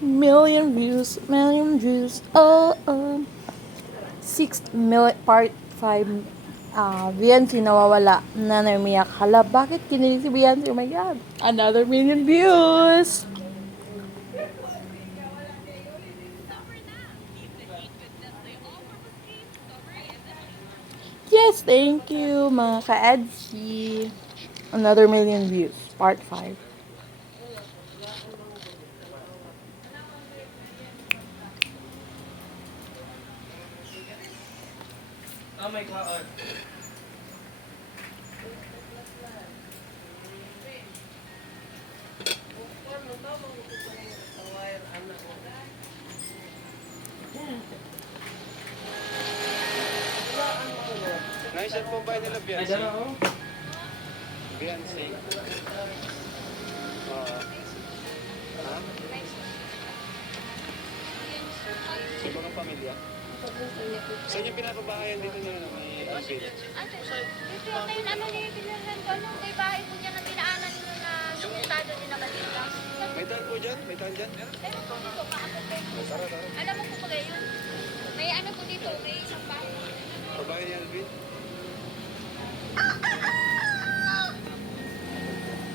million views. Oh, oh. 6 million, part 5. Beyonce nawawala na umiyak. Hala, bakit kinilig si Beyonce? Oh my God. Another million views. Yes, thank you, mga ka-Edsi. Another million views. Part 5. Oh my God. Naisan po ba nila Beyonce? Ay, dalawa. Beyonce. Ha? Sa ibang pamilya? Saan yung pinapabahayan dito na may Alvin? Dito yung may ano ni Pinirhan ko, ano, may bahay po dyan na pinaanan nyo na sumutado din na kanila. May daan po dyan? May daan dyan? Pero po dito, kaakot po. Tara, tara. Alam mo po ba yun? May ano po dito, may isang bahay. Pabahay ni Alvin?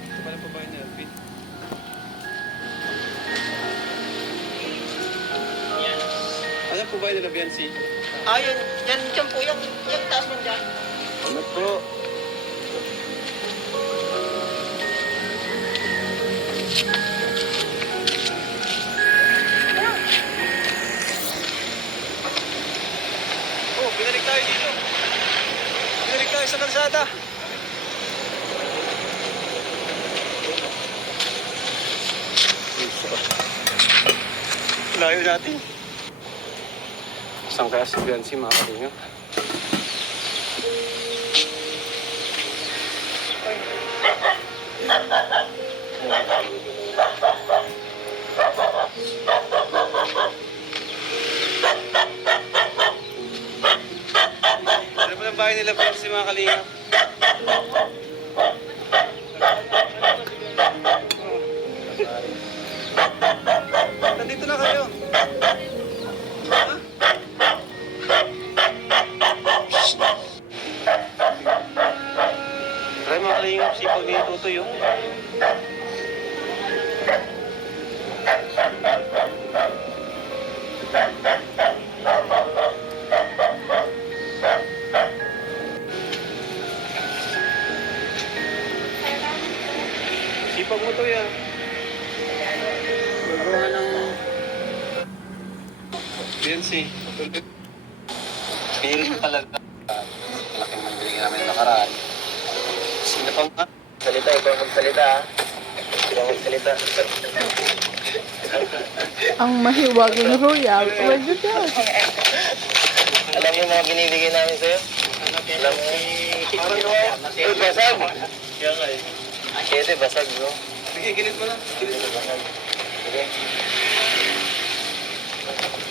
Ito pala pabahay ni Alvin. Ano po ba nila Beyonce? Ayun, yan po, yung taas mo dyan. Ano po? Oh, binalik tayo dito. Binalik tayo sa kalsada. Layo natin. Saan kaya si Beyonce mga kalinga? Ano ba ang bahay nila Beyonce mga kalinga? Nandito na kayo. Ha? Try mga kalinga, sipag ni Tutoy yun. Sipag mo to yan. Gagawa ng Beyonce. Pilit talaga. Malaking mandiling namin nakaraan. Sino pa nga? Salita, ikaw magsalita ha. Ikaw magsalita. Ang mahiwagang royal. Oh my God. Alam mo yung mga binibigay namin sa'yo? Alam mo? Parang gawa. Uy, basag! Kaya nga eh. Ito, basag bro. Sige, ginit mo na. Ginit mo. Basag. Sige.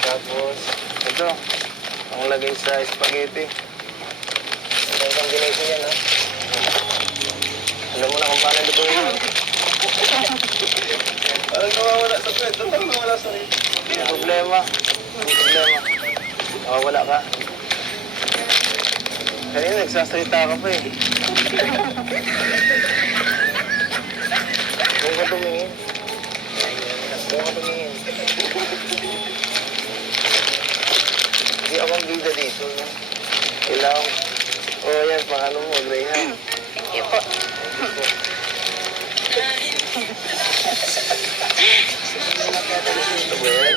Tapos, ito. Ang lagay sa spaghetti. Ito yung combination yan ha. Alam mo na kung paano ito yun. Parang nawawala sa kwet. Parang nawawala sa rin. May problema. May problema. Nakawala ka. Kanina nagsasalita ka pa eh. Huwag ka tumingin. Huwag ka tumingin. Hindi ako ang bida dito. No? Kailangan. Oh, yan. Paano mo, Graham? Thank you po. Thank you po. Ito ba yan?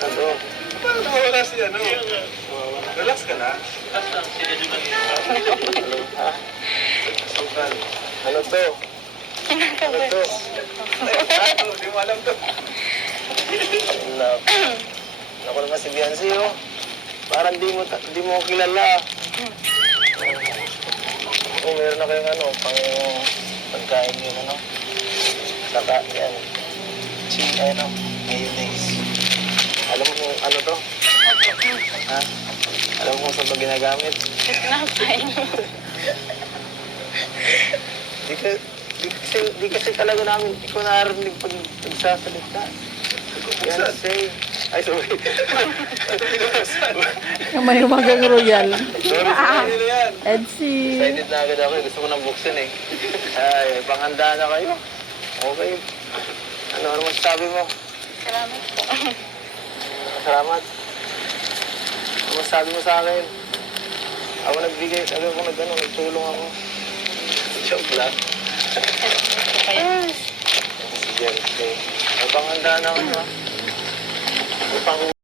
Ano? Parang nawawala siya, no? Relax ka na. Ano? Ha? Sukan. Ano to? Ano to? Hindi mo alam to. Naku naman si Beyonce, oh. Parang di mo ako kilala. Oh, meron na kayong ano, pagkain yun, ano. Saka, yan. Ano, mayonnaise. Alam mo kung ano to? Ha? Alam mo kung saan ito ginagamit? Napay. Di kasi talaga namin, ikaw narinig pag nagsasalita. Fiancé. Ay, sorry. Yung may umagang royal. Sorry. Edsy. Excited na agad ako. Gusto ko nang buksan eh. Ay, panghanda na kayo. Okay. Ano masasabi mo? Salamat po. Salamat. Ano masasabi mo sa akin? Ako nagbigay, nagtulong ako. Joke lang. Sige, okay. May panghanda na ako ha. May pang